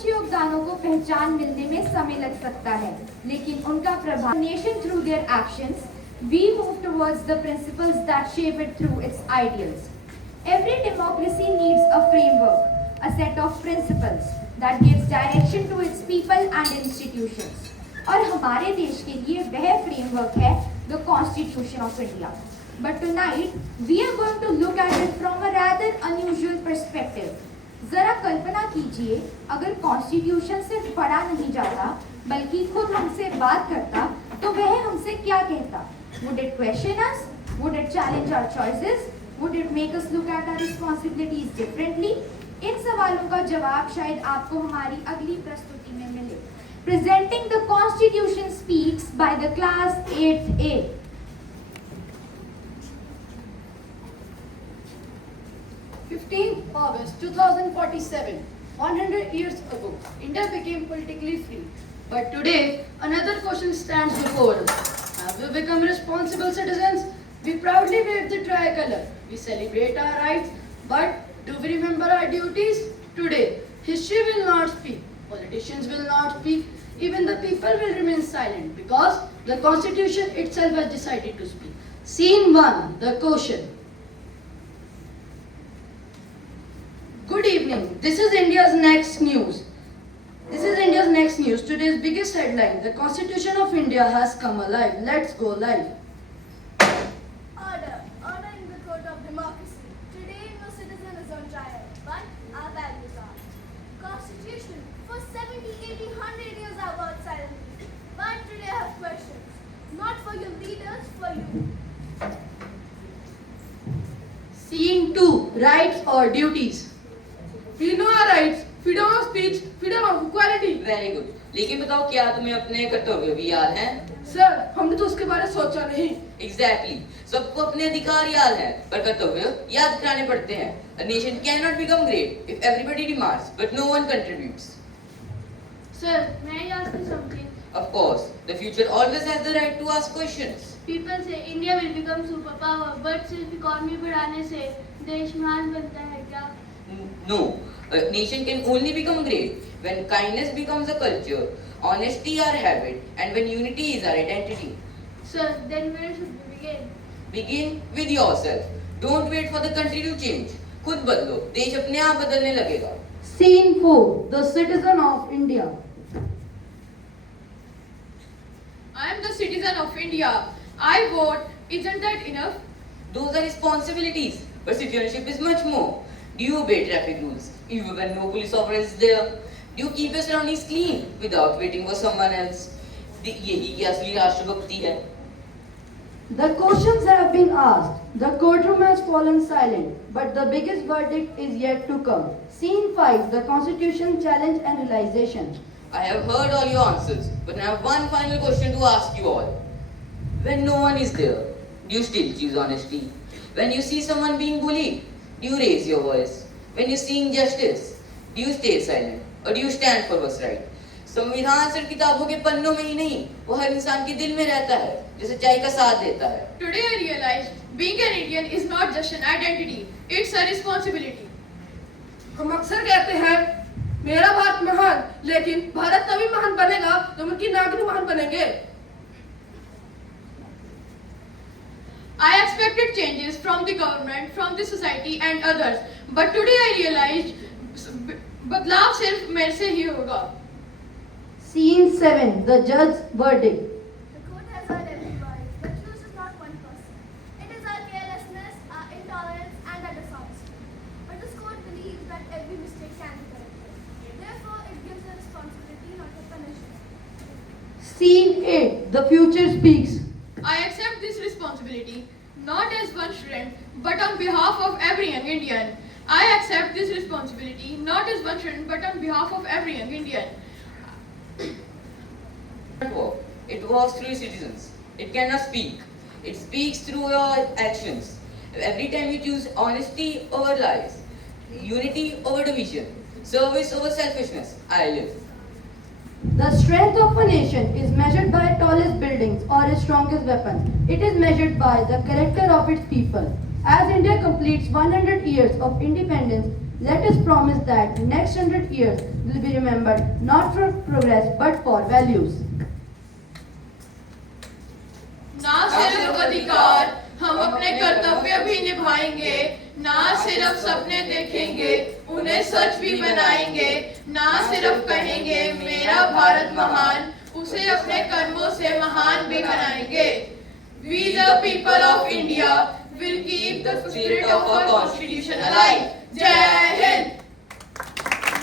कुछ योगदानों को पहचान मिलने में समय लग सकता है, लेकिन उनका प्रभाव nation through their actions we move towards the principles that shape it through its ideals. Every democracy needs a framework, a set of principles that gives direction to its people and institutions. और हमारे देश के लिए वह framework है the Constitution of India. But tonight we are going to look at it from a rather unusual perspective. जरा कल्पना कीजिए अगर कॉन्स्टिट्यूशन सिर्फ पढ़ा नहीं जाता बल्कि खुद हमसे बात करता तो वह हमसे क्या कहता? Would it question us? Would it challenge our choices? Would it make us look at our responsibilities differently? इन सवालों का जवाब शायद आपको हमारी अगली प्रस्तुति में मिले. Presenting the Constitution speaks by the class 8th A. 15th August 2047, 100 years ago, India became politically free. But today, another question stands before us. Have we become responsible citizens? We proudly wave the tricolor. We celebrate our rights. But do we remember our duties? Today, history will not speak. Politicians will not speak. Even the people will remain silent because the Constitution itself has decided to speak. Scene 1, the question. Good evening. This is India's next news. Today's biggest headline. The Constitution of India has come alive. Let's go live. Order. Order in the court of democracy. Today no citizen is on trial, but our values are. Constitution. For 70, 80, 100 years I worked silently. But today I have questions. Not for your leaders, for you. Scene 2. Rights or duties? We know our rights, freedom of speech, freedom of equality. Very good. लेकिन बताओ क्या तुम्हें अपने कर्तव्य भी याद हैं? Sir, हमने तो उसके बारे में सोचा नहीं. एग्जैक्टली. सबको अपने अधिकार याद है, पर कर्तव्य याद कराने पड़ते हैं. A nation cannot become great if everybody demands, but no one contributes. Sir, मैं याद नहीं समझी. Of course, the future always has the right to ask questions. People say India will become superpower, but सिर्फ economy बढ़ाने से देश महान बनता है क्या? No, a nation can only become great when kindness becomes a culture, honesty our habit, and when unity is our identity. Sir, then where should we begin? Begin with yourself. Don't wait for the country to change. खुद बदलो, देश अपने आप बदलने लगेगा. Scene 4. The citizen of India. I am the citizen of India. I vote. Isn't that enough? Those are responsibilities, but citizenship is much more. Do you obey traffic rules even when no police officer is there? Do you keep your surroundings clean without waiting for someone else? यही की असली राष्ट्रभक्ति है. The questions have been asked. The courtroom has fallen silent, but the biggest verdict is yet to come. Scene 5. The Constitution challenge and realization. I have heard all your answers, but I have one final question to ask you all. When no one is there, do you still choose honesty? When you see someone being bullied, do you raise your voice? When you see injustice, do you stay silent or do you stand for what's right? संविधान सिर्फ किताबों के पन्नों में ही नहीं, वो हर इंसान के दिल में रहता है, जो सच्चाई का साथ देता है. Today I realized being an Indian is not just an identity, it's a responsibility. हम अक्सर कहते हैं मेरा भारत महान, लेकिन भारत तभी महान बनेगा जब उनकी नागरिक महान बनेंगे. I expected changes from the government, from the society and others, but today I realized बदलाव सिर्फ मेरे से ही होगा. Scene 7. The judge's verdict. The court has heard every voice. The accused is not one person. It is our carelessness, our intolerance, and our dishonesty. But this court believes that every mistake can be corrected. Therefore, it gives a responsibility, not a punishment. Scene 8. The future speaks. I accept this responsibility not as one student, but on behalf of every young Indian. I accept this responsibility not as one student, but on behalf of every young Indian. It works through citizens. It cannot speak. It speaks through your actions. Every time you choose honesty over lies, unity over division, service over selfishness, I live. The strength of a nation is measured by tallest buildings or its strongest weapons. It is measured by the character of its people. As India completes 100 years of independence, Let us promise that next 100 years will be remembered not for progress but for values. ना सिर्फ अधिकार, हम अपने कर्तव्य भी निभाएंगे, ना सिर्फ सपने देखेंगे, उन्हें सच भी बनाएंगे, ना सिर्फ कहेंगे मेरा भारत महान, उसे अपने कर्मों से महान भी बनाएंगे. We the people of India will keep the spirit of our constitution alive. Jai Hind!